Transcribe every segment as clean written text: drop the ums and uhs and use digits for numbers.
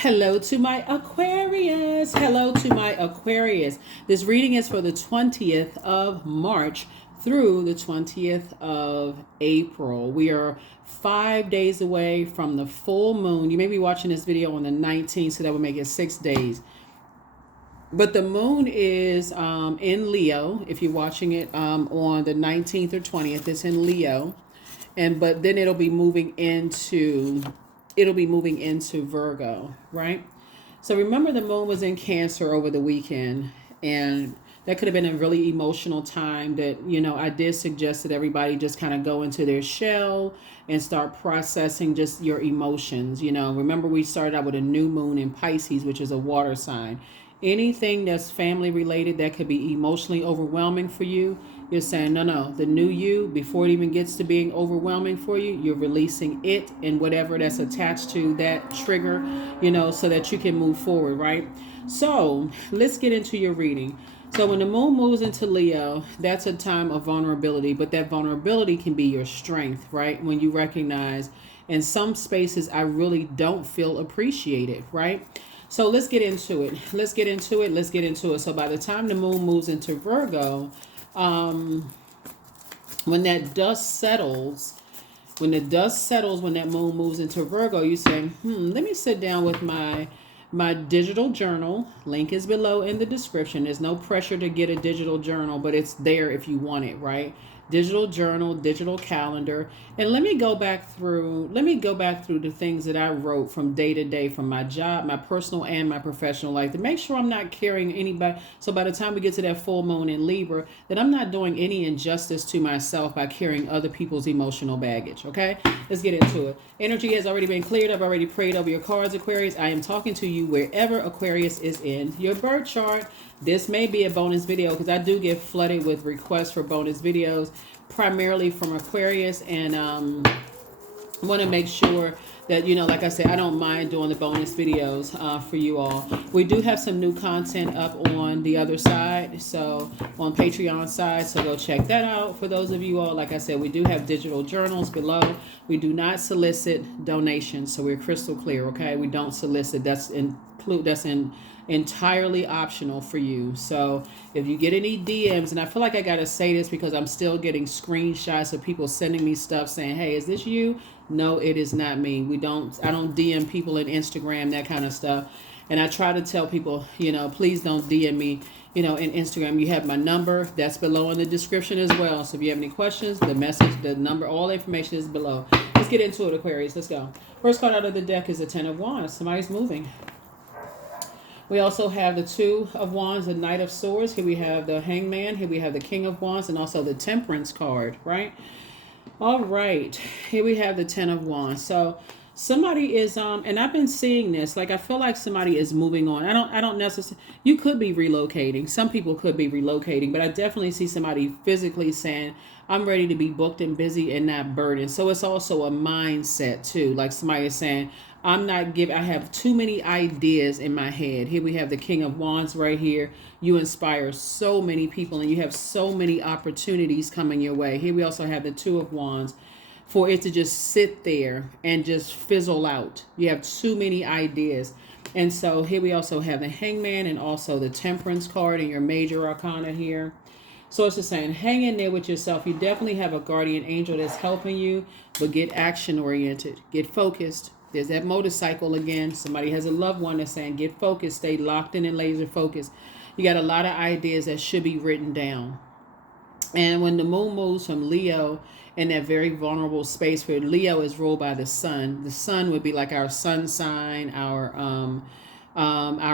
Hello to my Aquarius. Hello to my Aquarius. This reading is for the 20th of March through the 20th of April. We are 5 days away from the full moon. You may be watching this video on the 19th, so that would make it 6 days. But the moon is in Leo. If you're watching it on the 19th or 20th, it's in Leo. But then it'll be moving into Virgo, right? So remember, the moon was in Cancer over the weekend, and that could have been a really emotional time that, I did suggest that everybody just kind of go into their shell and start processing just your emotions. Remember, we started out with a new moon in Pisces, which is a water sign. Anything that's family related that could be emotionally overwhelming for you, you're saying, no, the new you, before it even gets to being overwhelming for you, you're releasing it and whatever that's attached to that trigger, so that you can move forward, right? So let's get into your reading. So when the moon moves into Leo, that's a time of vulnerability, but that vulnerability can be your strength, right? When you recognize, in some spaces, I really don't feel appreciated, right? So let's get into it. So by the time the moon moves into Virgo, when that dust settles, when that moon moves into Virgo, you say, let me sit down with my digital journal. Link is below in the description. There's no pressure to get a digital journal, but it's there if you want it, right? Digital journal, digital calendar. And let me go back through the things that I wrote from day to day, from my job, my personal and my professional life, to make sure I'm not carrying anybody. So by the time we get to that full moon in Libra, that I'm not doing any injustice to myself by carrying other people's emotional baggage. Okay, let's get into it. Energy has already been cleared. I've already prayed over your cards, Aquarius. I am talking to you wherever Aquarius is in your birth chart. This may be a bonus video because I do get flooded with requests for bonus videos, primarily from Aquarius, and want to make sure that, like I said, I don't mind doing the bonus videos for you all. We do have some new content up on the other side, so on Patreon side, so go check that out. For those of you all, like I said, we do have digital journals below. We do not solicit donations, so we're crystal clear, okay? We don't solicit. That's entirely optional for you. So if you get any DMs, and I feel like I gotta say this because I'm still getting screenshots of people sending me stuff saying, hey, is this you? No, it is not me. I don't DM people in Instagram, that kind of stuff. And I try to tell people, please don't DM me, in Instagram. You have my number. That's below in the description as well. So if you have any questions, the message, the number, all the information is below. Let's get into it, Aquarius. Let's go. First card out of the deck is the Ten of Wands. Somebody's moving. We also have the Two of Wands, the Knight of Swords. Here we have the Hangman. Here we have the King of Wands, and also the Temperance card, right? All right. Here we have the Ten of Wands. So somebody is and I've been seeing this, like I feel like somebody is moving on. I don't necessarily, you could be relocating. Some people could be relocating, but I definitely see somebody physically saying, I'm ready to be booked and busy and not burdened. So it's also a mindset too. Like somebody is saying, I have too many ideas in my head. Here we have the King of Wands right here. You inspire so many people and you have so many opportunities coming your way. Here we also have the Two of Wands, for it to just sit there and just fizzle out. You have too many ideas. And so here we also have the Hangman and also the Temperance card in your major arcana here. So it's just saying, hang in there with yourself. You definitely have a guardian angel that's helping you, but get action oriented, get focused. There's that motorcycle again. Somebody has a loved one that's saying, get focused, stay locked in and laser focused. You got a lot of ideas that should be written down. And when the moon moves from Leo in that very vulnerable space where Leo is ruled by the sun would be like our sun sign, our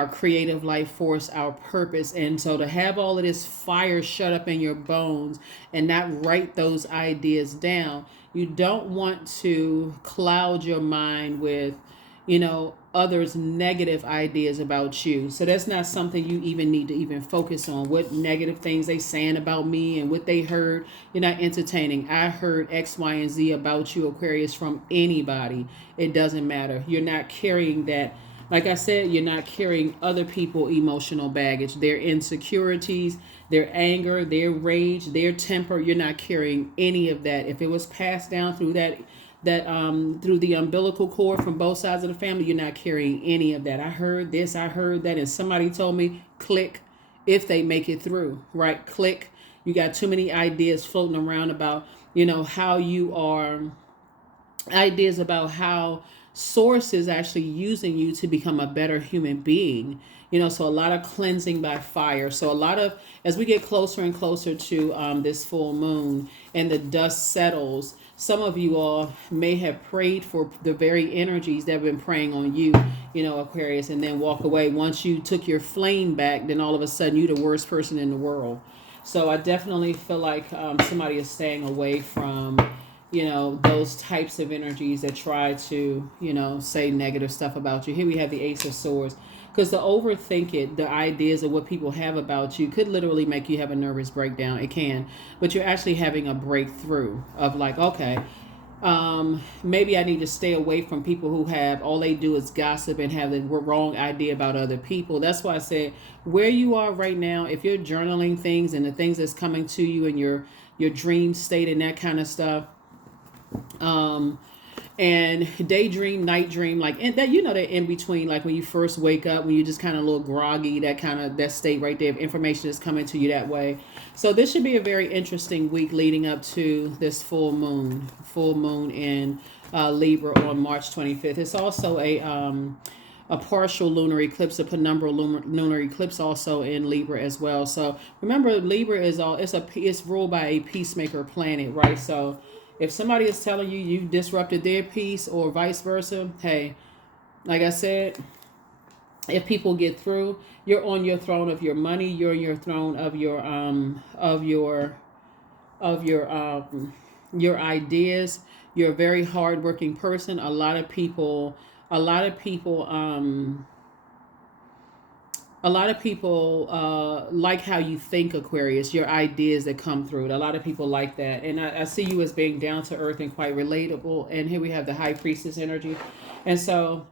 creative life force, our purpose. And so to have all of this fire shut up in your bones and not write those ideas down, you don't want to cloud your mind with, others' negative ideas about you. So that's not something you even need to even focus on. What negative things they saying about me and what they heard, you're not entertaining. I heard X, Y, and Z about you, Aquarius, from anybody. It doesn't matter. You're not carrying that. Like I said, you're not carrying other people's emotional baggage, their insecurities, their anger, their rage, their temper. You're not carrying any of that. If it was passed down through that through the umbilical cord from both sides of the family. You're not carrying any of that. I heard this, I heard that, and somebody told me, click, if they make it through, right? Click. You got too many ideas floating around about, how you are, ideas about how source is actually using you to become a better human being. So a lot of cleansing by fire. So a lot of, as we get closer and closer to this full moon and the dust settles, some of you all may have prayed for the very energies that have been preying on you, Aquarius, and then walk away. Once you took your flame back, then all of a sudden you're the worst person in the world. So I definitely feel like somebody is staying away from, those types of energies that try to, say negative stuff about you. Here we have the Ace of Swords. Because to overthink it, the ideas of what people have about you could literally make you have a nervous breakdown. It can. But you're actually having a breakthrough of like, okay, maybe I need to stay away from people who have, all they do is gossip and have the wrong idea about other people. That's why I said, where you are right now, if you're journaling things and the things that's coming to you in your dream state and that kind of stuff, and daydream, night dream, like, and that, that in between, like when you first wake up, when you just kind of a little groggy, that state right there of information is coming to you that way. So this should be a very interesting week leading up to this full moon in Libra on March 25th. It's also a partial lunar eclipse, a penumbral lunar eclipse also in Libra as well. So remember, Libra it's ruled by a peacemaker planet, right? So if somebody is telling you you disrupted their peace or vice versa, hey, like I said, if people get through, you're on your throne of your money, you're on your throne of your ideas. You're a very hardworking person. A lot of people like how you think, Aquarius, your ideas that come through. A lot of people like that. And I see you as being down to earth and quite relatable. And here we have the High Priestess energy. And so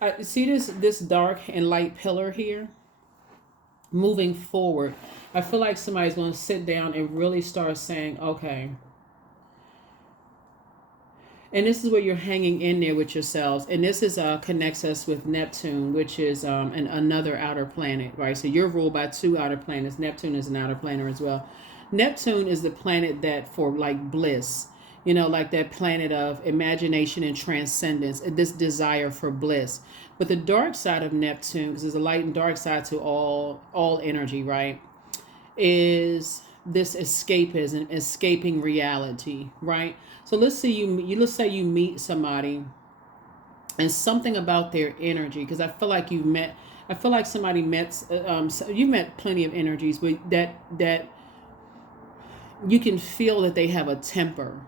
I see this dark and light pillar here. Moving forward, I feel like somebody's going to sit down and really start saying, okay, and this is where you're hanging in there with yourselves. And this is connects us with Neptune, which is another outer planet, right? So you're ruled by two outer planets. Neptune is an outer planet as well. Neptune is the planet that for like bliss, like that planet of imagination and transcendence, this desire for bliss. But the dark side of Neptune, because there's a light and dark side to all energy, right, is this escapism, escaping reality, right? So let's say you meet somebody and something about their energy, because I feel like somebody met, you met plenty of energies, but that you can feel that they have a temper.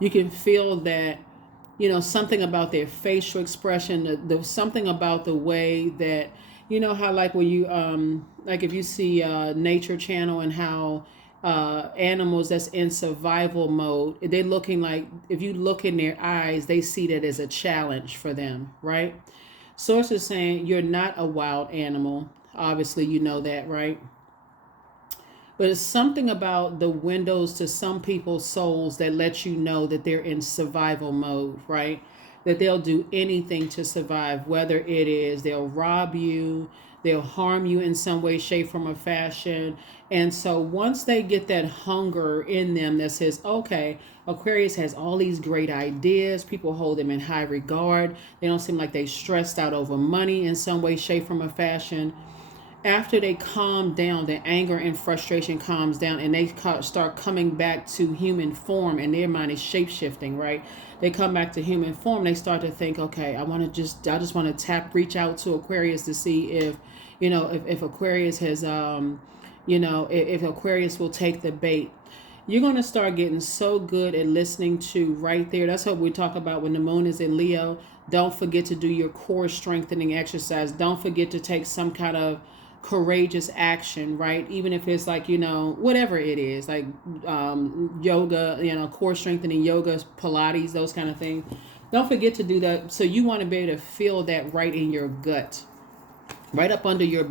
You can feel that, something about their facial expression, the something about the way that, how like when you, like if you see Nature Channel and how animals that's in survival mode, they're looking like, if you look in their eyes, they see that as a challenge for them, right? Source is saying you're not a wild animal. Obviously, you know that, right? But it's something about the windows to some people's souls that lets you know that they're in survival mode, right? That they'll do anything to survive, whether it is they'll rob you, they'll harm you in some way, shape, form, or fashion. And so once they get that hunger in them that says, okay, Aquarius has all these great ideas, people hold them in high regard, they don't seem like they stressed out over money in some way, shape, form, or fashion. After they calm down, the anger and frustration calms down, and they start coming back to human form, and their mind is shape-shifting, right? They come back to human form. They start to think, okay, I just want to reach out to Aquarius to see if, if Aquarius has, if Aquarius will take the bait. You're going to start getting so good at listening to right there. That's what we talk about when the moon is in Leo. Don't forget to do your core strengthening exercise. Don't forget to take some kind of courageous action, right? Even if it's like, whatever it is, like yoga, core strengthening yoga, Pilates, those kind of things. Don't forget to do that. So you want to be able to feel that right in your gut, right up under your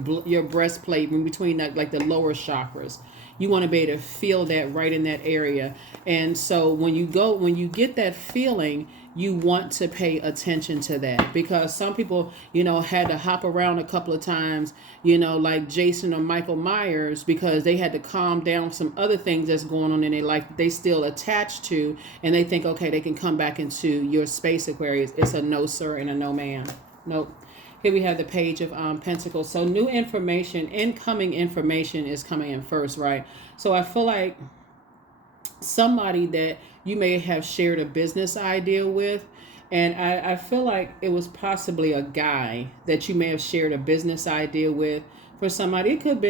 breastplate, in between like the lower chakras. You want to be able to feel that right in that area. And so when you get that feeling, you want to pay attention to that, because some people, had to hop around a couple of times, like Jason or Michael Myers, because they had to calm down some other things that's going on in their life they still attached to, and they think, okay, they can come back into your space, Aquarius. It's a no sir and a no ma'am. Nope. Here we have the Page of Pentacles. So new information, incoming information is coming in first, right? So I feel like somebody that you may have shared a business idea with, and I feel like it was possibly a guy that you may have shared a business idea with. For somebody, it could have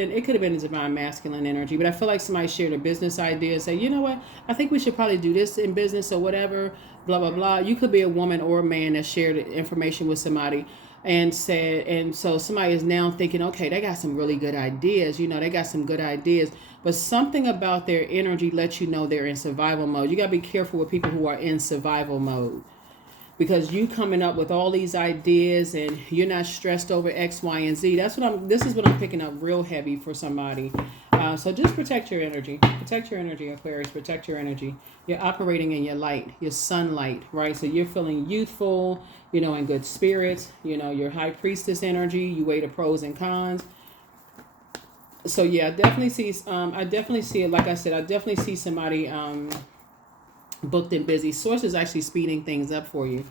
been a divine masculine energy, but I feel like somebody shared a business idea and say, you know what, I think we should probably do this in business or whatever, blah blah blah. You could be a woman or a man that shared information with somebody and said, and so somebody is now thinking, okay, they got some really good ideas, they got some good ideas, but something about their energy lets you know they're in survival mode. You got to be careful with people who are in survival mode, because you coming up with all these ideas and you're not stressed over X, Y, and Z. This is what I'm picking up real heavy for somebody. So just protect your energy. Protect your energy, Aquarius. Protect your energy. You're operating in your light, your sunlight, right? So you're feeling youthful, in good spirits, your high priestess energy. You weigh the pros and cons. So yeah, I definitely see it. Like I said, I definitely see somebody booked and busy. Source is actually speeding things up for you.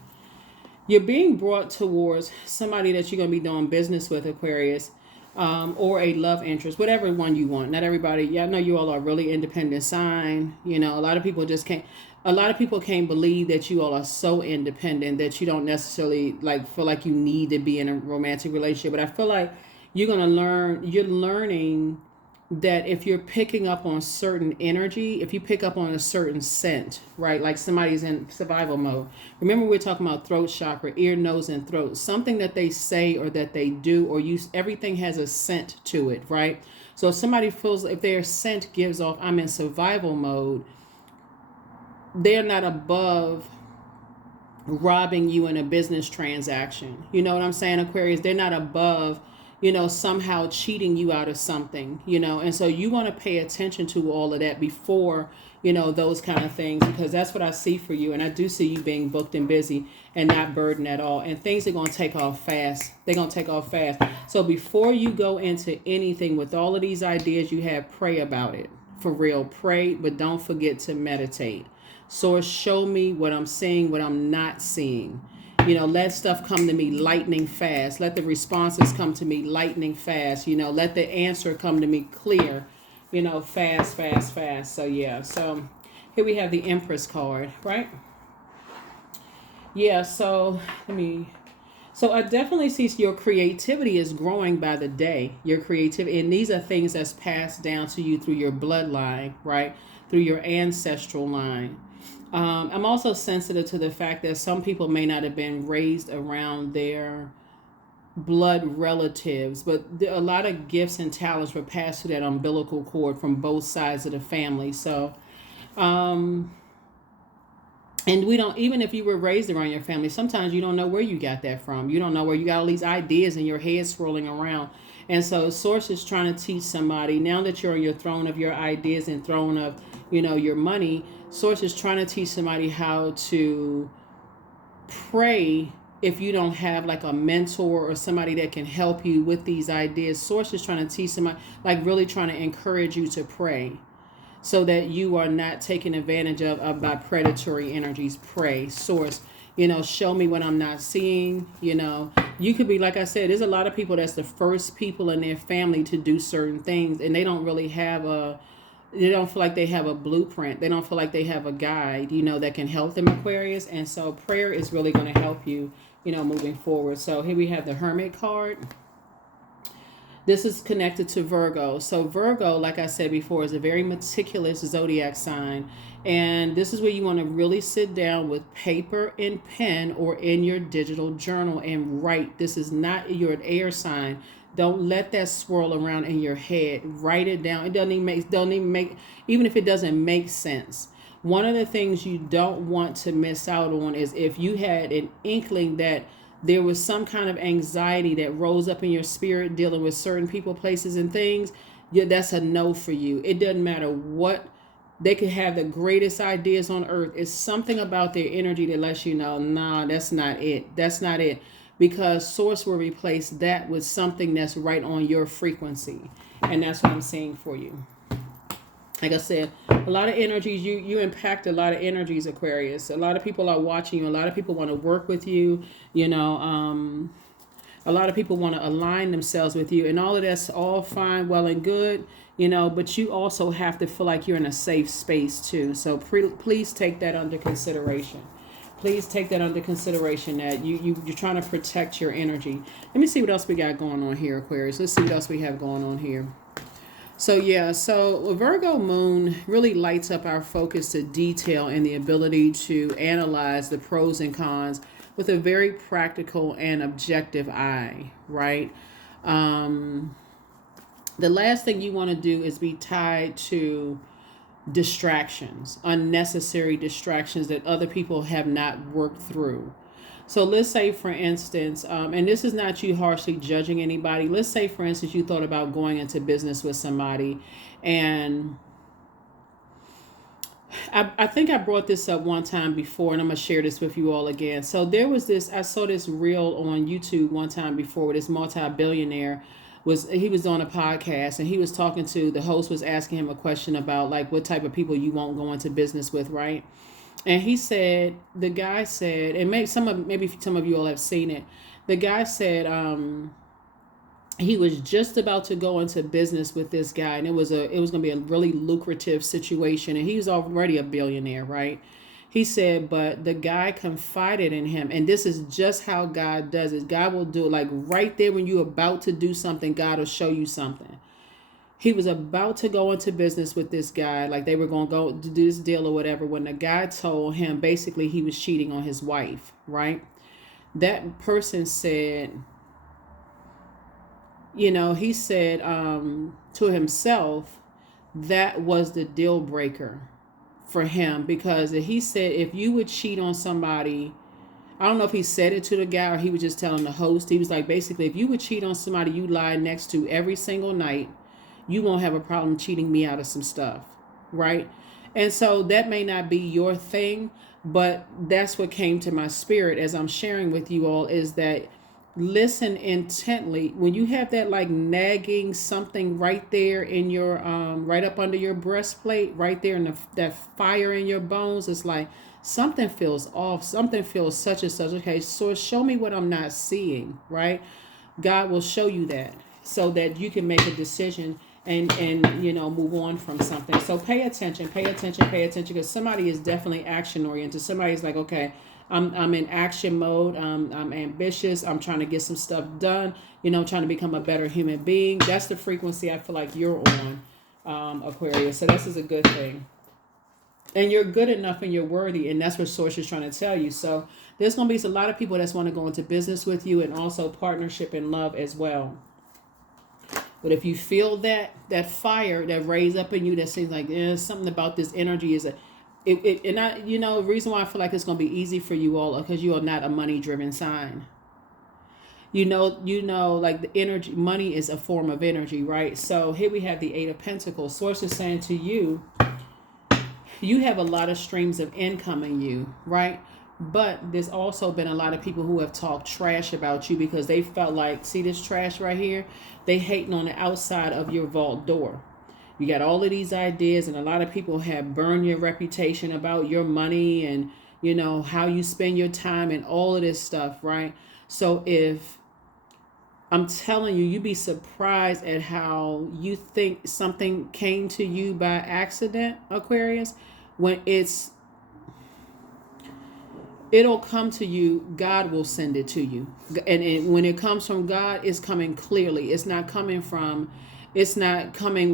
You're being brought towards somebody that you're going to be doing business with, Aquarius, or a love interest, whatever one you want. Not everybody. Yeah, I know you all are really independent sign. A lot of people can't believe that you all are so independent that you don't necessarily feel like you need to be in a romantic relationship. But I feel like you're learning that if you're picking up on certain energy, if you pick up on a certain scent, right? Like somebody's in survival mode. Remember, we're talking about throat chakra, ear, nose, and throat. Something that they say or that they do or use, everything has a scent to it, right? So if somebody feels, if their scent gives off, I'm in survival mode, they're not above robbing you in a business transaction. You know what I'm saying, Aquarius? They're not above somehow cheating you out of something, and so you want to pay attention to all of that before, those kind of things, because that's what I see for you. And I do see you being booked and busy and not burdened at all. And things are going to take off fast. They're going to take off fast. So before you go into anything with all of these ideas you have, pray about it. For real, pray, but don't forget to meditate. Source, show me what I'm seeing, what I'm not seeing. Let stuff come to me lightning fast. Let the responses come to me lightning fast. Let the answer come to me clear, fast, fast, fast. So, yeah. So, here we have the Empress card, right? Yeah, so, So, I definitely see your creativity is growing by the day. Your creativity. And these are things that's passed down to you through your bloodline, right? Through your ancestral line. I'm also sensitive to the fact that some people may not have been raised around their blood relatives, but a lot of gifts and talents were passed through that umbilical cord from both sides of the family. So, and we don't, even if you were raised around your family, sometimes you don't know where you got that from. You don't know where you got all these ideas in your head swirling around. And so Source is trying to teach somebody, now that you're on your throne of your ideas and throne of, your money, Source is trying to teach somebody how to pray if you don't have like a mentor or somebody that can help you with these ideas. Source is trying to teach somebody, really trying to encourage you to pray so that you are not taken advantage of by predatory energies. Pray. Source, show me what I'm not seeing. You could be, like I said, there's a lot of people that's the first people in their family to do certain things, and they don't really have they don't feel like they have a blueprint. They don't feel like they have a guide, that can help them, Aquarius. And so prayer is really going to help you, moving forward. So here we have the Hermit card. This is connected to Virgo. So Virgo, like I said before, is a very meticulous zodiac sign. And this is where you want to really sit down with paper and pen or in your digital journal and write. This is not, you're an air sign. Don't let that swirl around in your head. Write it down. It doesn't even make, even if it doesn't make sense. One of the things you don't want to miss out on is if you had an inkling that there was some kind of anxiety that rose up in your spirit dealing with certain people, places, and things, Yeah, that's a no for you. It doesn't matter what. They could have the greatest ideas on earth. It's something about their energy that lets you know, nah, that's not it. That's not it. Because source will replace that with something that's right on your frequency. And that's what I'm saying for you. Like I said, a lot of energies, you impact a lot of energies, Aquarius. A lot of people are watching you. A lot of people want to work with you. You know, a lot of people want to align themselves with you, and all of that's all fine, well and good, you know, but you also have to feel like you're in a safe space too. So please take that under consideration. Please take that under consideration, that you're trying to protect your energy. Let me see what else we got going on here, Aquarius. Let's see what else we have going on here. So yeah, so Virgo moon really lights up our focus to detail and the ability to analyze the pros and cons with a very practical and objective eye, right? The last thing you want to do is be tied to distractions, unnecessary distractions that other people have not worked through. So let's say, for instance, and this is not you harshly judging anybody. Let's say, for instance, you thought about going into business with somebody, and I think I brought this up one time before, and I'm going to share this with you all again. So there was this, I saw this reel on YouTube one time before where this multi-billionaire he was on a podcast, and he was talking to, the host was asking him a question about like what type of people you won't go into business with, right? And he said, the guy said, and maybe some of you all have seen it. The guy said, he was just about to go into business with this guy, and it was going to be a really lucrative situation, and he was already a billionaire, right? He said, but the guy confided in him, and this is just how God does it. God will do it, like right there when you're about to do something, God will show you something. He was about to go into business with this guy, like they were going to go to do this deal or whatever, when the guy told him basically he was cheating on his wife, right? That person said, you know, he said to himself, that was the deal breaker for him, because he said, if you would cheat on somebody, I don't know if he said it to the guy or he was just telling the host. He was like, basically, if you would cheat on somebody you lie next to every single night, you won't have a problem cheating me out of some stuff, right? And so that may not be your thing, but that's what came to my spirit as I'm sharing with you all, is that listen intently. When you have that like nagging something right there in your right up under your breastplate, right there in that fire in your bones, it's like something feels off, something feels such and such. Okay, so show me what I'm not seeing, right? God will show you that so that you can make a decision and you know, move on from something. So pay attention, because somebody is definitely action oriented. Somebody's like, okay, I'm in action mode. I'm ambitious. I'm trying to get some stuff done. You know, trying to become a better human being. That's the frequency I feel like you're on, Aquarius. So this is a good thing. And you're good enough and you're worthy, and that's what Source is trying to tell you. So there's going to be a lot of people that's want to go into business with you, and also partnership and love as well. But if you feel that fire that raise up in you, that seems like something about this energy is and I, you know, the reason why I feel like it's going to be easy for you all, because you are not a money driven sign. You know, like the energy, money is a form of energy, right? So here we have the Eight of Pentacles. Source is saying to you, you have a lot of streams of income in you, right? But there's also been a lot of people who have talked trash about you because they felt like, see this trash right here? They hating on the outside of your vault door. You got all of these ideas, and a lot of people have burned your reputation about your money and, you know, how you spend your time and all of this stuff, right? So if I'm telling you, you'd be surprised at how you think something came to you by accident, Aquarius, when it'll come to you. God will send it to you. And when it comes from God, it's coming clearly. It's not coming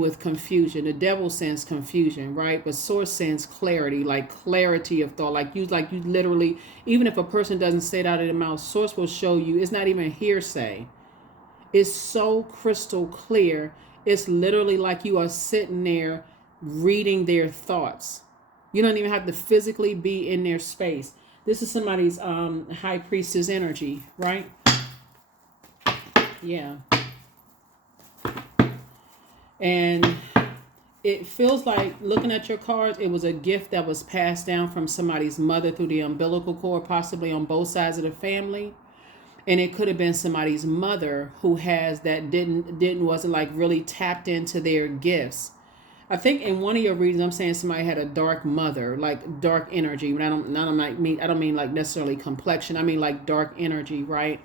with confusion. The devil sends confusion, right? But Source sends clarity, like clarity of thought. Like you literally, even if a person doesn't say it out of their mouth, Source will show you. It's not even hearsay. It's so crystal clear. It's literally like you are sitting there reading their thoughts. You don't even have to physically be in their space. This is somebody's high priestess energy, right? Yeah. And it feels like, looking at your cards, it was a gift that was passed down from somebody's mother through the umbilical cord, possibly on both sides of the family. And it could have been somebody's mother who has that wasn't like really tapped into their gifts. I think in one of your readings, I'm saying somebody had a dark mother, like dark energy. But I don't mean like necessarily complexion. I mean like dark energy, right?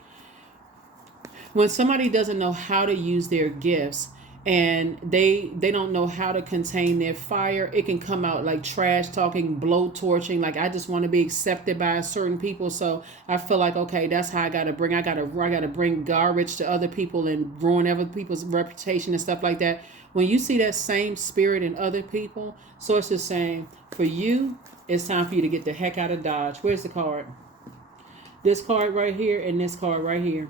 When somebody doesn't know how to use their gifts, and they don't know how to contain their fire, it can come out like trash talking, blow torching, like I just want to be accepted by certain people, so I feel like, okay, that's how I gotta bring garbage to other people and ruin other people's reputation and stuff like that. When you see that same spirit in other people, source is saying for you, it's time for you to get the heck out of Dodge. Where's the card? This card right here and this card right here.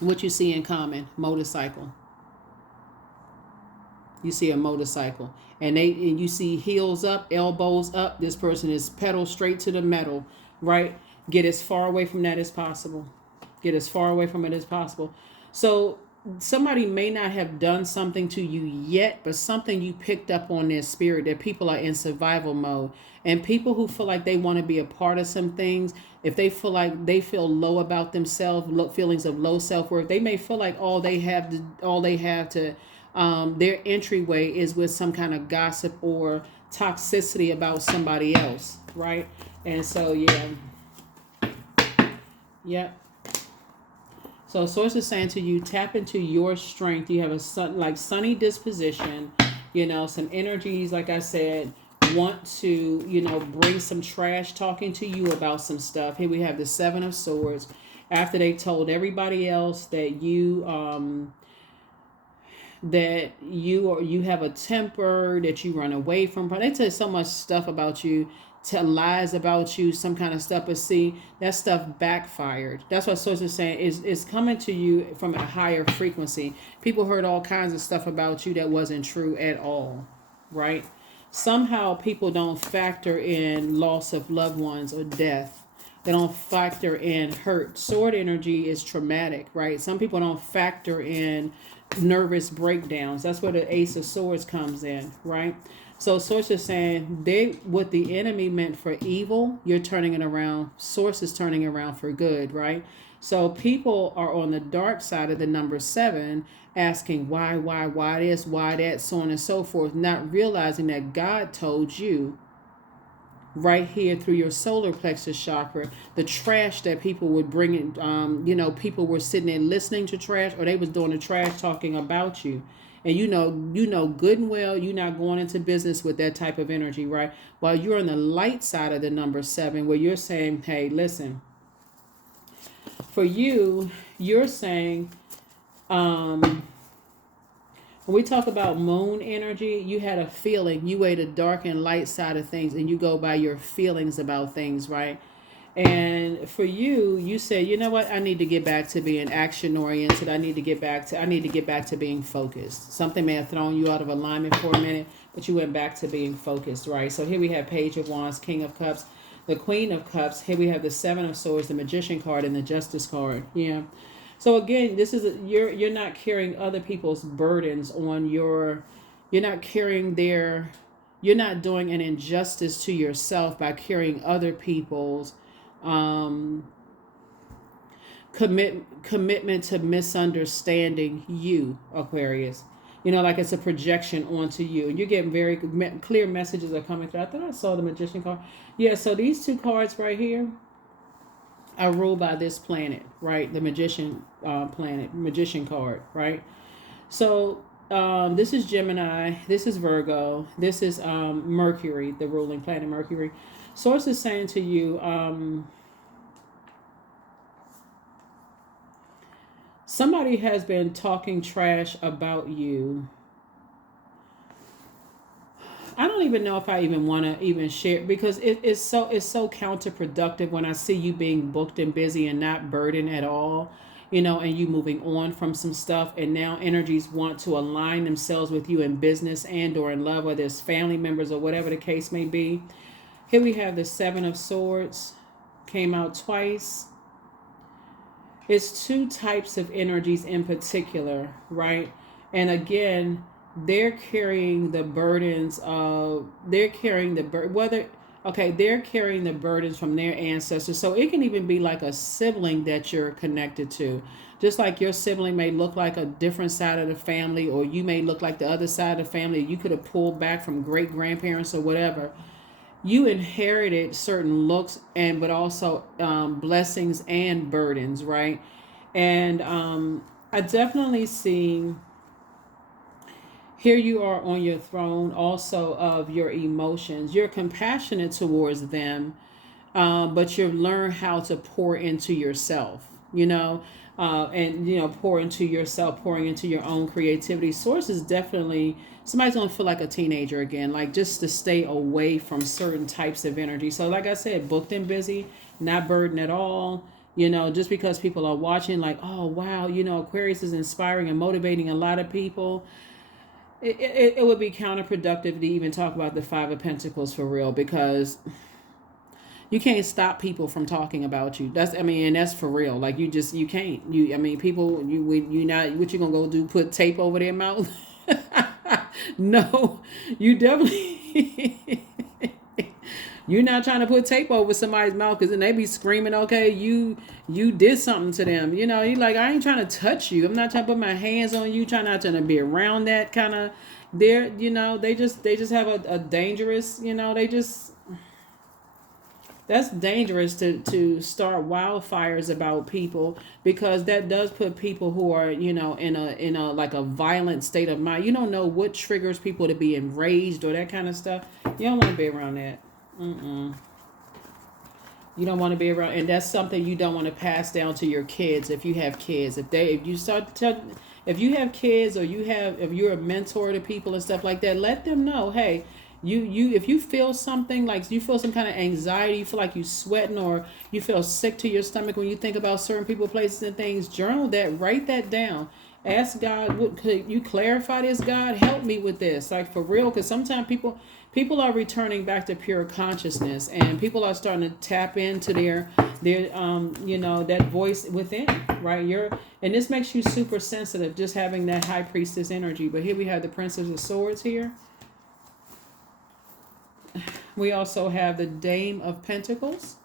What you see in common? Motorcycle. You see a motorcycle, and you see heels up, elbows up. This person is pedal straight to the metal, right? Get as far away from that as possible. Get as far away from it as possible. So somebody may not have done something to you yet, but something you picked up on their spirit, that people are in survival mode. And people who feel like they want to be a part of some things, if they feel like they feel low about themselves, feelings of low self-worth, they may feel like all they have to their entryway is with some kind of gossip or toxicity about somebody else, right? And so yeah. So source is saying to you, tap into your strength. You have a sunny disposition, some energies, like I said, want to, bring some trash talking to you about some stuff. Here we have the Seven of Swords. After they told everybody else that you have a temper, that you run away from. They tell so much stuff about you, tell lies about you, some kind of stuff. But see, that stuff backfired. That's what source is saying is coming to you from a higher frequency. People heard all kinds of stuff about you that wasn't true at all, right? Somehow people don't factor in loss of loved ones or death. They don't factor in hurt. Sword energy is traumatic, right? Some people don't factor in nervous breakdowns. That's where the Ace of Swords comes in, right? So Source is saying what the enemy meant for evil, you're turning it around. Source is turning it around for good, right? So people are on the dark side of the number 7, asking why this, why that, so on and so forth, not realizing that God told you right here through your solar plexus chakra, the trash that people would bring in, people were sitting there listening to trash, or they was doing the trash talking about you. And you know good and well you're not going into business with that type of energy, right? While you're on the light side of the number 7, where you're saying, hey, listen, for you, you're saying, when we talk about moon energy, you had a feeling. You weigh the dark and light side of things, and you go by your feelings about things, right? And for you, you say, you know what? I need to get back to being action oriented. I need to get back to being focused. Something may have thrown you out of alignment for a minute, but you went back to being focused, right? So here we have Page of Wands, King of Cups, the Queen of Cups. Here we have the Seven of Swords, the Magician card, and the Justice card. Yeah. So again, this is you're not carrying other people's burdens on you're not you're not doing an injustice to yourself by carrying other people's commitment to misunderstanding you, Aquarius. Like it's a projection onto you, and you're getting very clear messages are coming through. I thought I saw the Magician card. Yeah, so these two cards right here are ruled by this planet, right? The Magician planet, Magician card, right? So this is Gemini, this is Virgo, this is Mercury, the ruling planet, Mercury. Source is saying to you, somebody has been talking trash about you. I don't even know if I even want to even share, because it's so counterproductive when I see you being booked and busy and not burdened at all, and you moving on from some stuff, and now energies want to align themselves with you in business and or in love, whether it's family members or whatever the case may be. Here we have the Seven of Swords, came out twice. It's two types of energies in particular, right? And again, they're carrying the burdens of, they're carrying the whether, okay, they're carrying the burdens from their ancestors. So it can even be like a sibling that you're connected to. Just like your sibling may look like a different side of the family, or you may look like the other side of the family. You could have pulled back from great grandparents or whatever. You inherited certain looks, and but also blessings and burdens, right? And I definitely see, here you are on your throne also of your emotions. You're compassionate towards them, but you've learned how to pour into yourself, and, pour into yourself, pouring into your own creativity. Source is definitely, somebody's going to feel like a teenager again, like just to stay away from certain types of energy. So, like I said, booked and busy, not burdened at all. Just because people are watching, like, oh, wow, Aquarius is inspiring and motivating a lot of people. It would be counterproductive to even talk about the Five of Pentacles for real, because you can't stop people from talking about you. And that's for real. Like, you can't. People, you not, what you gonna go do? Put tape over their mouth? No, you definitely. You're not trying to put tape over somebody's mouth, because then they be screaming, okay, you did something to them. You're like, I ain't trying to touch you. I'm not trying to put my hands on you. Not trying to be around that kind of. They just have a dangerous. That's dangerous to start wildfires about people, because that does put people who are in a like a violent state of mind. You don't know what triggers people to be enraged or that kind of stuff. You don't want to be around that. You don't want to be around, and that's something you don't want to pass down to your kids. If you have kids, if you have kids, or if you're a mentor to people and stuff like that, let them know, hey, if you feel something, like you feel some kind of anxiety, you feel like you sweating, or you feel sick to your stomach when you think about certain people, places, and things, journal that, write that down. Ask God, what could you clarify this? God, help me with this, like for real, because sometimes people are returning back to pure consciousness, and people are starting to tap into their that voice within, right? And this makes you super sensitive, just having that high priestess energy. But here we have the Princess of Swords here. We also have the Dame of Pentacles.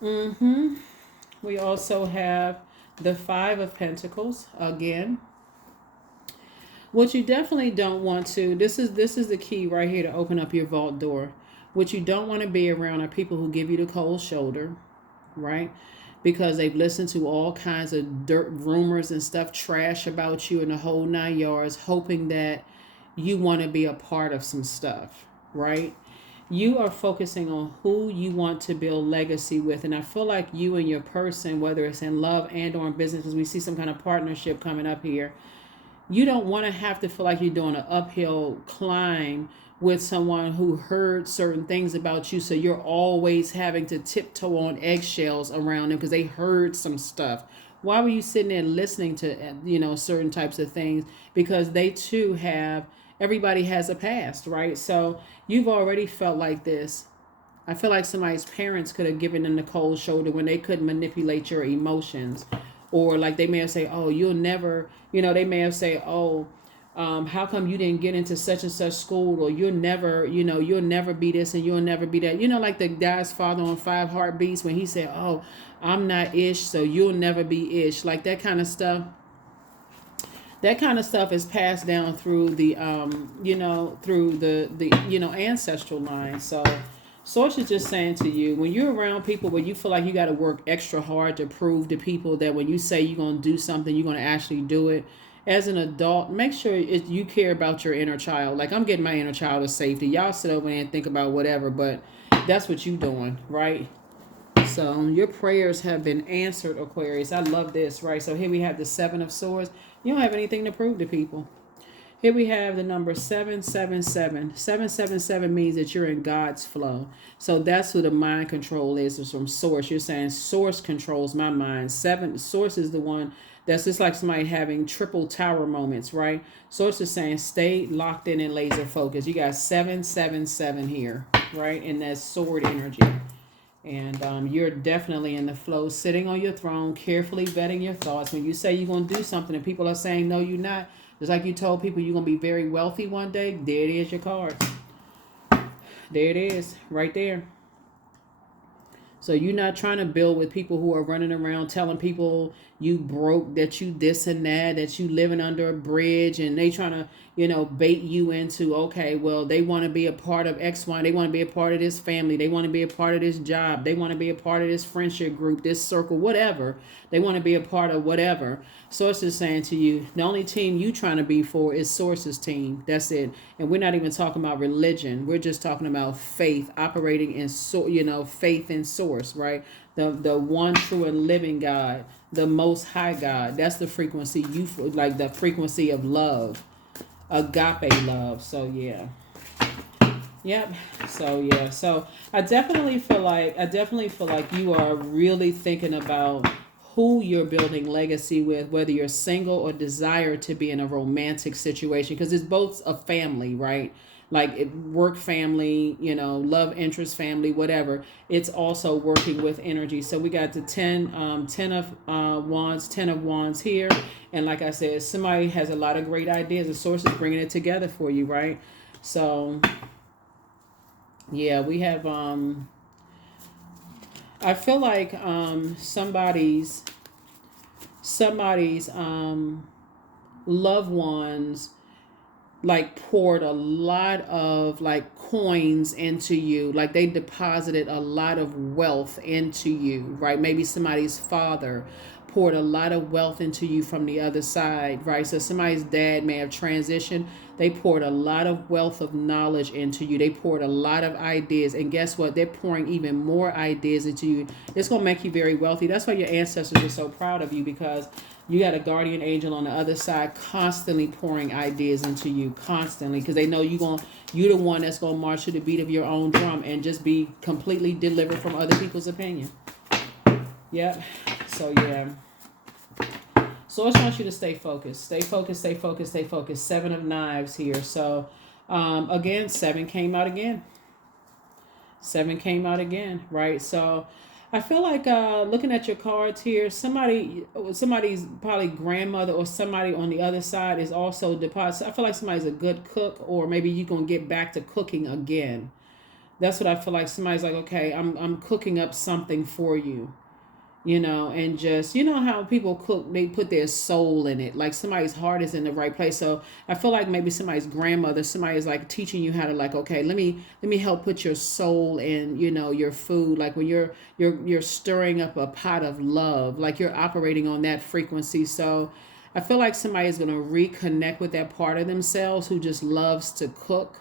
We also have the Five of Pentacles again. What you definitely don't want to, this is the key right here to open up your vault door. What you don't want to be around are people who give you the cold shoulder, right? Because they've listened to all kinds of dirt rumors and stuff, trash about you, in the whole 9 yards, hoping that you want to be a part of some stuff, right? You are focusing on who you want to build legacy with. And I feel like you and your person, whether it's in love and or in business, because we see some kind of partnership coming up here, you don't want to have to feel like you're doing an uphill climb with someone who heard certain things about you. So you're always having to tiptoe on eggshells around them because they heard some stuff. Why were you sitting there listening to, certain types of things? Because they too everybody has a past, right? So you've already felt like this. I feel like somebody's parents could have given them the cold shoulder when they couldn't manipulate your emotions. Or like they may have said, oh, you'll never, they may have said, oh, how come you didn't get into such and such school? Or you'll never be this and you'll never be that. Like the guy's father on 5 Heartbeats when he said, oh, I'm not ish, so you'll never be ish. Like that kind of stuff. That kind of stuff is passed down through the, through the ancestral line. So Source is just saying to you, when you're around people where you feel like you got to work extra hard to prove to people that when you say you're going to do something, you're going to actually do it. As an adult, make sure you care about your inner child. Like, I'm getting my inner child of safety. Y'all sit over there and think about whatever, but that's what you're doing, right? So your prayers have been answered, Aquarius. I love this, right? So here we have the 7 of Swords. You don't have anything to prove to people. Here we have the number 777. 777 means that you're in God's flow. So that's what the mind control is. It's from Source. You're saying Source controls my mind. Source is the one that's just like somebody having triple tower moments, right? Source is saying stay locked in and laser focused. You got 777 here, right? And that's sword energy. And you're definitely in the flow, sitting on your throne, carefully vetting your thoughts. When you say you're going to do something and people are saying, no, you're not. Just like you told people you're going to be very wealthy one day. There it is, your card. There it is, right there. So you're not trying to build with people who are running around telling people you broke, that you this and that you living under a bridge, and they trying to, bait you into, okay, well, they want to be a part of X, Y, they want to be a part of this family, they want to be a part of this job, they want to be a part of this friendship group, this circle, whatever. They want to be a part of whatever. Source is saying to you, the only team you trying to be for is Source's team. That's it. And we're not even talking about religion. We're just talking about faith, operating in faith in Source, right? The one true and living God, the Most High God. That's the frequency like the frequency of love, agape love. So yeah. Yep. So yeah. So I definitely feel like you are really thinking about who you're building legacy with, whether you're single or desire to be in a romantic situation, because it's both a family, right? Like work family, love interest family, whatever. It's also working with energy. So we got the 10 of wands, 10 of wands here. And like I said, somebody has a lot of great ideas. The source is bringing it together for you, right? So yeah, we have I feel like somebody's loved ones like poured a lot of like coins into you, like they deposited a lot of wealth into you, right? Maybe somebody's father poured a lot of wealth into you from the other side, right? So somebody's dad may have transitioned. They poured a lot of wealth of knowledge into you. They poured a lot of ideas. And guess what? They're pouring even more ideas into you. It's going to make you very wealthy. That's why your ancestors are so proud of you, because you got a guardian angel on the other side constantly pouring ideas into you, constantly, because they know you're the one that's going to march to the beat of your own drum and just be completely delivered from other people's opinion. Yep. So yeah. So I just want you to stay focused. Stay focused, stay focused, stay focused. 7 of Knives here. So again, 7 came out again. 7 came out again, right? So I feel like looking at your cards here, somebody's probably grandmother or somebody on the other side is also deposit. I feel like somebody's a good cook, or maybe you're going to get back to cooking again. That's what I feel like. Somebody's like, okay, I'm cooking up something for you. And just, how people cook, they put their soul in it. Like somebody's heart is in the right place. So I feel like maybe somebody's grandmother, somebody is like teaching you how to, like, okay, let me help put your soul in, your food. Like when you're stirring up a pot of love, like you're operating on that frequency. So I feel like somebody is going to reconnect with that part of themselves who just loves to cook,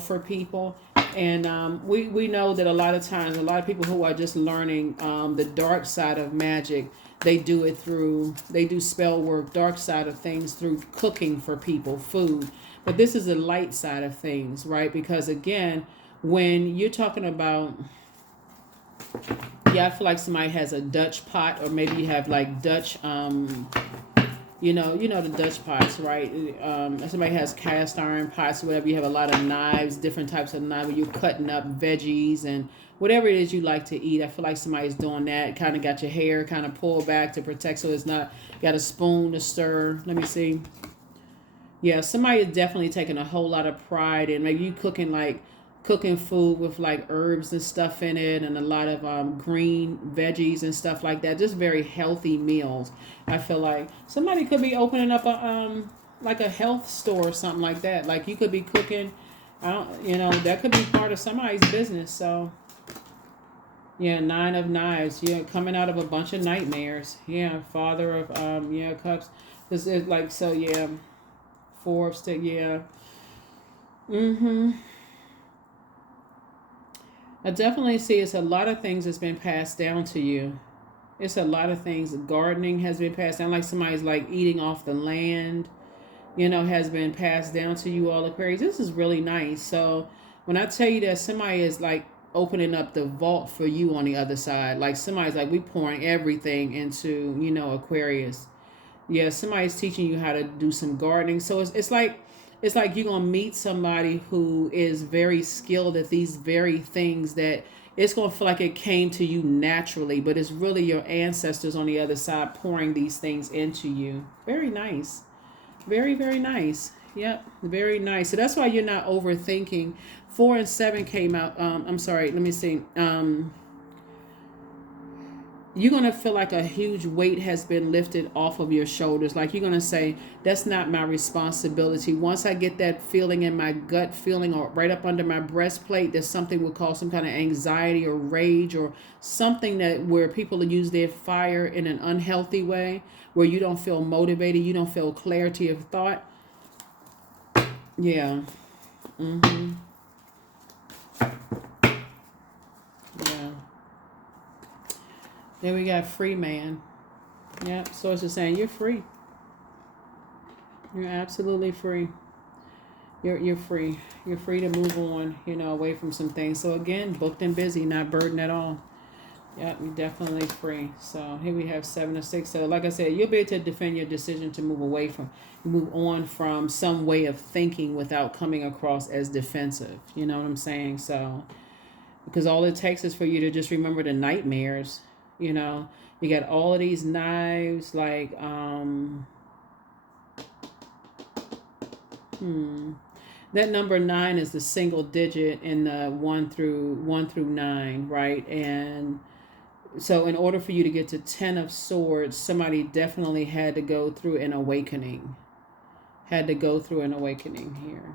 for people. And we know that a lot of times, a lot of people who are just learning the dark side of magic, they do spell work, dark side of things through cooking for people, food. But this is the light side of things, right? Because again, when you're talking about, I feel like somebody has a Dutch pot, or maybe you have like Dutch, the Dutch pots, right? Somebody has cast iron pots, whatever. You have a lot of knives, different types of knives. You're cutting up veggies and whatever it is you like to eat. I feel like somebody's doing that. Kind of got your hair kind of pulled back to protect, so it's not got a spoon to stir. Let me see. Yeah, somebody is definitely taking a whole lot of pride in maybe you cooking food with like herbs and stuff in it, and a lot of green veggies and stuff like that. Just very healthy meals. I feel like somebody could be opening up a like a health store or something like that. Like you could be cooking. That could be part of somebody's business. So yeah, 9 of Knives. Yeah, coming out of a bunch of nightmares. Yeah, Father of Cups. This is like, so yeah, 4 of Sticks. Yeah. I definitely see it's a lot of things that's been passed down to you. It's a lot of things. Gardening has been passed down, like somebody's like eating off the land, has been passed down to you all, Aquarius. This is really nice. So when I tell you that somebody is like opening up the vault for you on the other side, like somebody's like, we pouring everything into, Aquarius. Yeah, somebody's teaching you how to do some gardening. So it's like you're going to meet somebody who is very skilled at these very things that it's going to feel like it came to you naturally, but it's really your ancestors on the other side pouring these things into you. Very nice. Very, very nice. Yep, very nice. So that's why you're not overthinking. 4 and 7 came out. I'm sorry, let me see. You're going to feel like a huge weight has been lifted off of your shoulders. Like you're going to say, that's not my responsibility. Once I get that feeling in my gut feeling or right up under my breastplate, there's something we'll call some kind of anxiety or rage or something that where people use their fire in an unhealthy way, where you don't feel motivated, you don't feel clarity of thought. Yeah. Mm-hmm. Yeah. Then we got free man. Yeah, so it's just saying you're free. You're absolutely free. You're free. You're free to move on, away from some things. So again, booked and busy, not burdened at all. Yep, you're definitely free. So here we have 7 of 6. So like I said, you'll be able to defend your decision to move on from some way of thinking without coming across as defensive. You know what I'm saying? So because all it takes is for you to just remember the nightmares. You got all of these knives, like that number 9 is the single digit in the 1 through 9, right? And so in order for you to get to 10 of swords, somebody definitely had to go through an awakening. Had to go through an awakening here.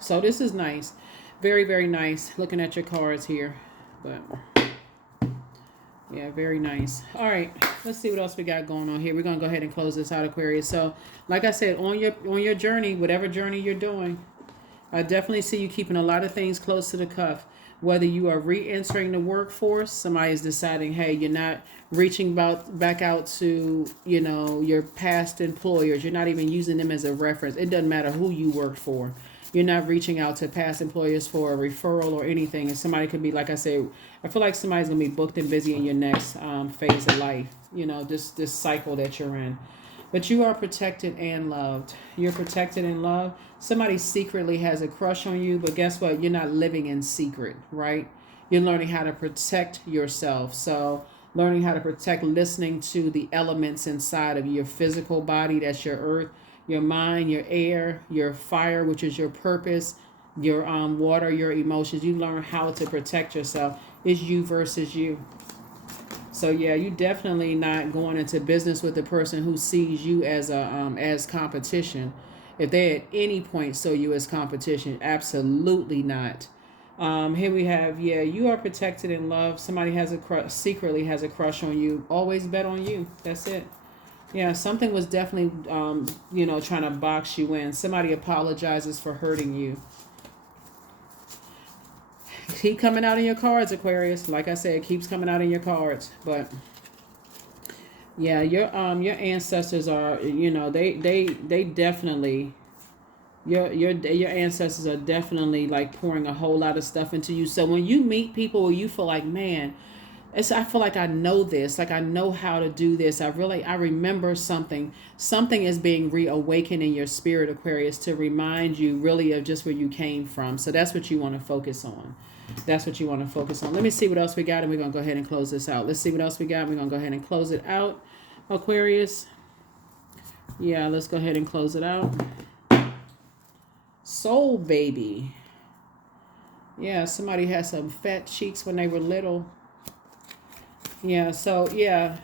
So this is nice. Very, very nice. Looking at your cards here. But yeah, very nice. All right, let's see what else we got going on here. We're going to go ahead and close this out, Aquarius. So like I said, on your journey, whatever journey you're doing, I definitely see you keeping a lot of things close to the cuff. Whether you are re-entering the workforce, somebody is deciding, hey, you're not reaching back out to, your past employers. You're not even using them as a reference. It doesn't matter who you worked for. You're not reaching out to past employers for a referral or anything. And somebody could be, like I said, I feel like somebody's going to be booked and busy in your next phase of life. This cycle that you're in. But you are protected and loved. You're protected and loved. Somebody secretly has a crush on you, but guess what? You're not living in secret, right? You're learning how to protect yourself. So learning how to protect, listening to the elements inside of your physical body, that's your earth, your mind, your air, your fire, which is your purpose, your water, your emotions. You learn how to protect yourself. It's you versus you. So yeah, you definitely not going into business with a person who sees you as as competition. If they at any point saw you as competition, absolutely not. Here we have, yeah, you are protected and loved. Somebody secretly has a crush on you. Always bet on you. That's it. Yeah, something was definitely, trying to box you in. Somebody apologizes for hurting you. Keep coming out in your cards, Aquarius. Like I said, it keeps coming out in your cards. But yeah, your ancestors are, they definitely, your ancestors are definitely like pouring a whole lot of stuff into you. So when you meet people, you feel like, man, I feel like I know this, like I know how to do this. I remember something is being reawakened in your spirit, Aquarius, to remind you really of just where you came from. So that's what you want to focus on. That's what you want to focus on. Let me see what else we got, and we're going to go ahead and close this out. Let's see what else we got. We're going to go ahead and close it out, Aquarius. Yeah, let's go ahead and close it out. Soul baby. Yeah, somebody had some fat cheeks when they were little. Yeah, so yeah.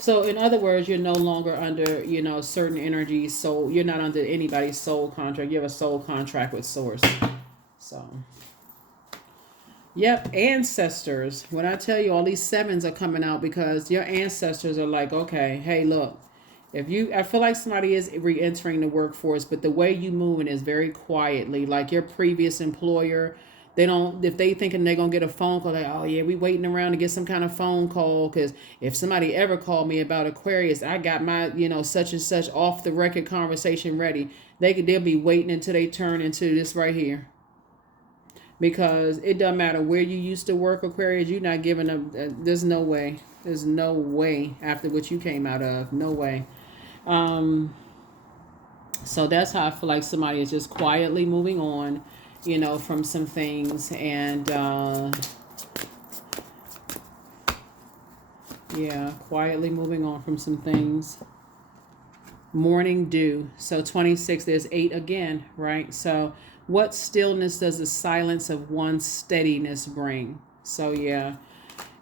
So in other words, you're no longer under, certain energies. So you're not under anybody's soul contract. You have a soul contract with Source. So, yep, ancestors. When I tell you all these 7s are coming out because your ancestors are like, okay, hey, look. I feel like somebody is re-entering the workforce, but the way you moving is very quietly. Like your previous employer, if they thinking they're going to get a phone call, like, oh yeah, we waiting around to get some kind of phone call. Because if somebody ever called me about Aquarius, I got my, such and such off the record conversation ready. They'll be waiting until they turn into this right here. Because it doesn't matter where you used to work, Aquarius, you're not giving them, there's no way. There's no way after what you came out of. No way. Um, so that's how I feel like somebody is just quietly moving on, from some things. And yeah, quietly moving on from some things. Morning dew. So 26, there's 8 again, right? So what stillness does the silence of one's steadiness bring? So yeah.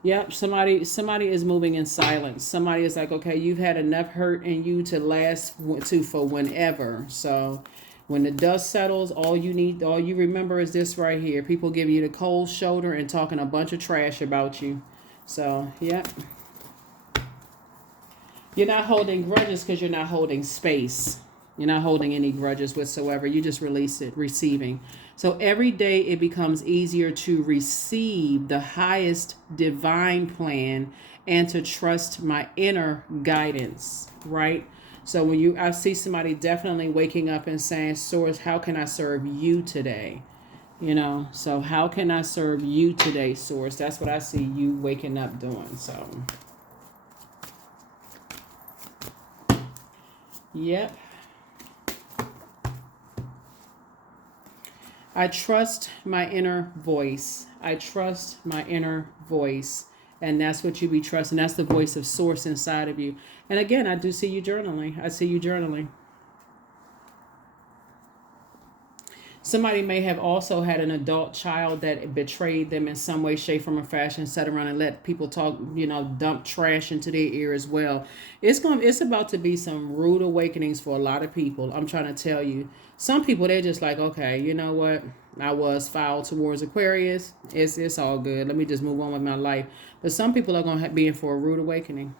Yep, somebody is moving in silence. Somebody is like, okay, you've had enough hurt in you to last for whenever. So when the dust settles, all you remember is this right here. People giving you the cold shoulder and talking a bunch of trash about you. So, yep. You're not holding grudges because you're not holding space. You're not holding any grudges whatsoever. You just release it, receiving. So every day it becomes easier to receive the highest divine plan and to trust my inner guidance, right? So I see somebody definitely waking up and saying, Source, how can I serve you today? So how can I serve you today, Source? That's what I see you waking up doing. So, yep. I trust my inner voice. I trust my inner voice. And that's what you be trusting. That's the voice of Source inside of you. And again, I do see you journaling. I see you journaling. Somebody may have also had an adult child that betrayed them in some way, shape, form, or fashion, sat around and let people talk, dump trash into their ear as well. It's about to be some rude awakenings for a lot of people. I'm trying to tell you. Some people, they're just like, okay, you know what? I was foul towards Aquarius. It's all good. Let me just move on with my life. But some people are going to be in for a rude awakening.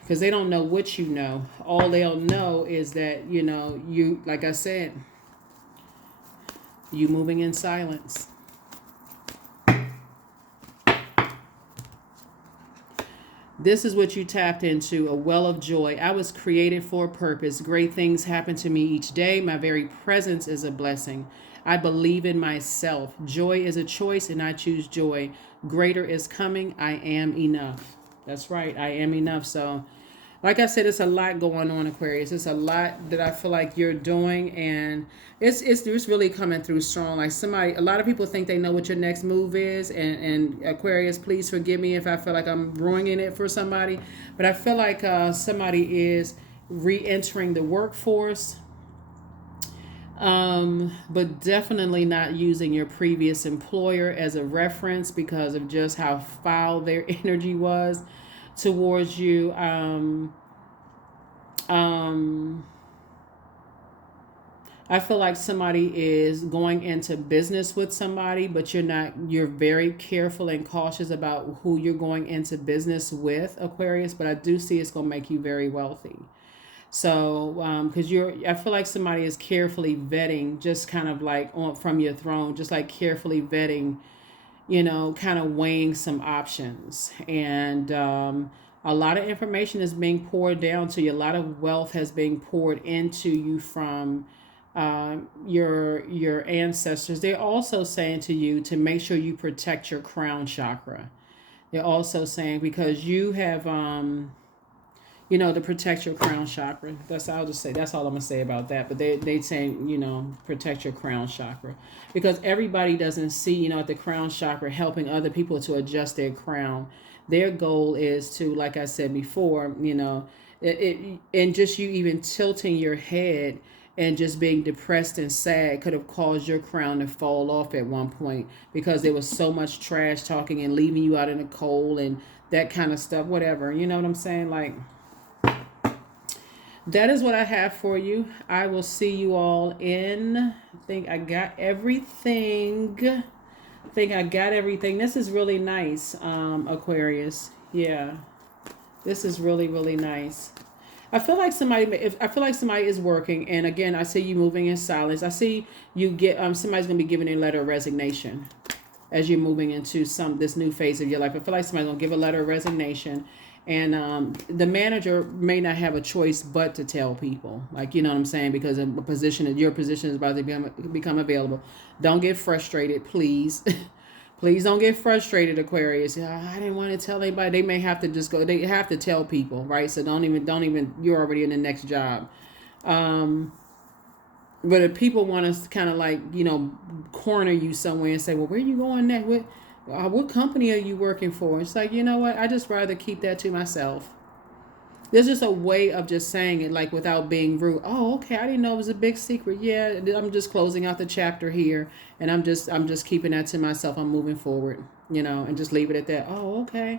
Because they don't know what you know. All they'll know is that, you, like I said, you moving in silence. This is what you tapped into, a well of joy. I was created for a purpose. Great things happen to me each day. My very presence is a blessing. I believe in myself. Joy is a choice and I choose joy. Greater is coming. I am enough. That's right. I am enough. So, like I said, it's a lot going on, Aquarius. It's a lot that I feel like you're doing, and it's really coming through strong. Like a lot of people think they know what your next move is, and Aquarius, please forgive me if I feel like I'm ruining it for somebody, but I feel like somebody is re-entering the workforce, but definitely not using your previous employer as a reference because of just how foul their energy was towards you. I feel like somebody is going into business with somebody, but you're very careful and cautious about who you're going into business with, Aquarius, but I do see it's going to make you very wealthy. So, because I feel like somebody is carefully vetting, just kind of like from your throne, just like carefully vetting, kind of weighing some options. And a lot of information is being poured down to you. A lot of wealth has been poured into you from your ancestors. They're also saying to you to make sure you protect your crown chakra. They're also saying because you have to protect your crown chakra. I'll just say that's all I'm gonna say about that. But they saying protect your crown chakra because everybody doesn't see at the crown chakra helping other people to adjust their crown. Their goal is to, like I said before, and just you even tilting your head and just being depressed and sad could have caused your crown to fall off at one point because there was so much trash talking and leaving you out in the cold and that kind of stuff, whatever. You know what I'm saying? Like, that is what I have for you. I will see you all I think I got everything. This is really nice, Aquarius. Yeah. This is really, really nice. I feel like somebody is working, and again, I see you moving in silence. I see you get somebody's gonna be giving a letter of resignation as you're moving into this new phase of your life. I feel like somebody's gonna give a letter of resignation, and the manager may not have a choice but to tell people, like, you know what I'm saying, because your position is about to become available. Don't get frustrated, please. Please don't get frustrated, Aquarius. I didn't want to tell anybody. They may have to just go. They have to tell people, right? So don't even. You're already in the next job. But if people want to kind of like, corner you somewhere and say, well, where are you going next? What company are you working for? It's like, you know what? I just rather keep that to myself. There's just a way of just saying it, like, without being rude. Oh, okay. I didn't know it was a big secret. Yeah, I'm just closing out the chapter here, and I'm just keeping that to myself. I'm moving forward, and just leave it at that. Oh, okay.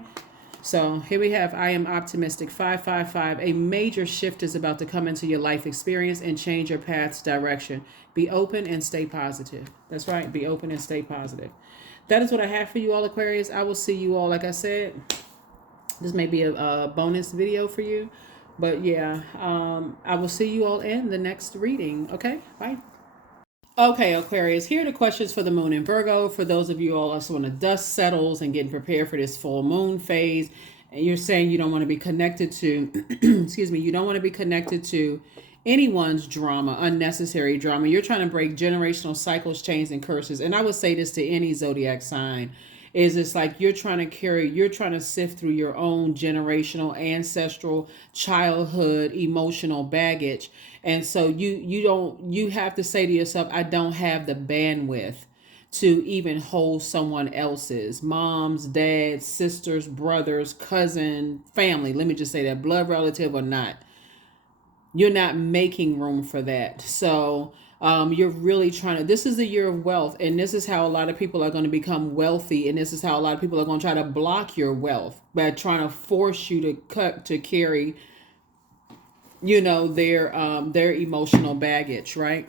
So here we have, I am optimistic, 555. A major shift is about to come into your life experience and change your path's direction. Be open and stay positive. That's right. Be open and stay positive. That is what I have for you all, Aquarius. I will see you all, like I said. This may be a bonus video for you. But yeah, I will see you all in the next reading. Okay, bye. Okay, Aquarius, here are the questions for the moon in Virgo. For those of you all also when the dust settles and getting prepared for this full moon phase, and you're saying you don't want to be connected to, excuse me, you don't want to be connected to anyone's drama, unnecessary drama. You're trying to break generational cycles, chains, and curses. And I would say this to any zodiac sign. Is it's like you're trying to sift through your own generational, ancestral, childhood, emotional baggage. And so you have to say to yourself, I don't have the bandwidth to even hold someone else's moms, dads, sisters, brothers, cousin, family. Let me just say that, blood relative or not. You're not making room for that. So you're really trying to, this is the year of wealth, and this is how a lot of people are going to become wealthy, and this is how a lot of people are going to try to block your wealth by trying to force you to carry, their emotional baggage, right?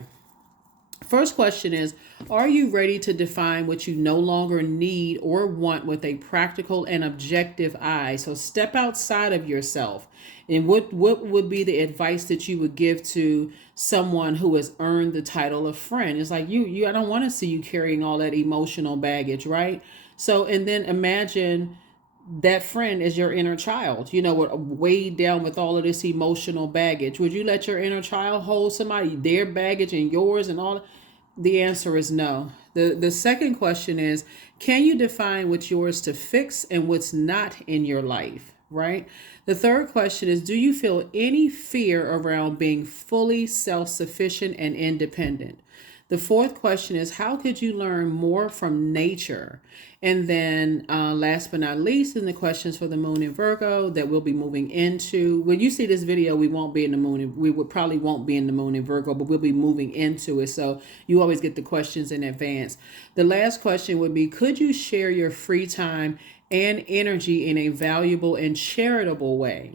First question is, are you ready to define what you no longer need or want with a practical and objective eye? So step outside of yourself. And what would be the advice that you would give to someone who has earned the title of friend? It's like I don't want to see you carrying all that emotional baggage, right? So, and then imagine that friend is your inner child, weighed down with all of this emotional baggage. Would you let your inner child hold somebody, their baggage and yours and all? The answer is no. The second question is, can you define what's yours to fix and what's not in your life, right? The third question is, do you feel any fear around being fully self-sufficient and independent? The fourth question is, how could you learn more from nature? And then last but not least, in the questions for the moon in Virgo that we'll be moving into. When you see this video, we won't be in the moon. We probably won't be in the moon in Virgo, but we'll be moving into it. So you always get the questions in advance. The last question would be, could you share your free time and energy in a valuable and charitable way?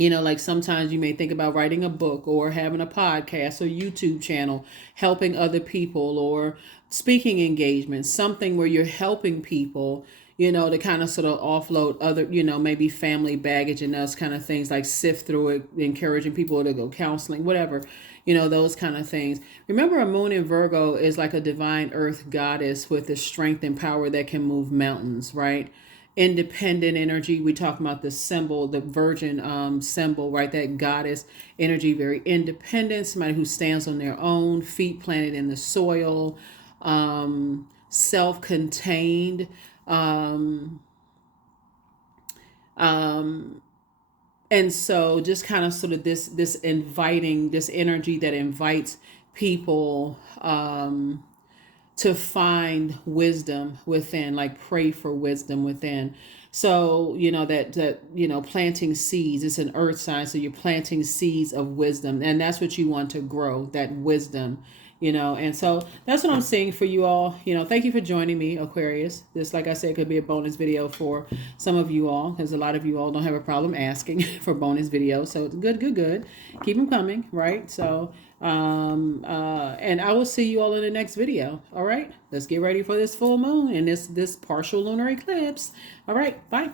Like sometimes you may think about writing a book or having a podcast or YouTube channel, helping other people, or speaking engagements, something where you're helping people, to kind of sort of offload other, maybe family baggage and those kind of things, like sift through it, encouraging people to go counseling, whatever, those kind of things. Remember, a moon in Virgo is like a divine earth goddess with the strength and power that can move mountains, right? Independent energy. We talk about the symbol, the virgin symbol, right? That goddess energy, very independent, somebody who stands on their own, feet planted in the soil, self-contained, and so just kind of sort of this inviting, this energy that invites people to find wisdom within, like pray for wisdom within. So, that planting seeds, it's an earth sign. So you're planting seeds of wisdom, and that's what you want to grow, that wisdom, and so that's what I'm seeing for you all. Thank you for joining me, Aquarius. This, like I said, could be a bonus video for some of you all, because a lot of you all don't have a problem asking for bonus videos. So it's good. Keep them coming, right? So, and I will see you all in the next video. All right, let's get ready for this full moon and this partial lunar eclipse. All right, bye.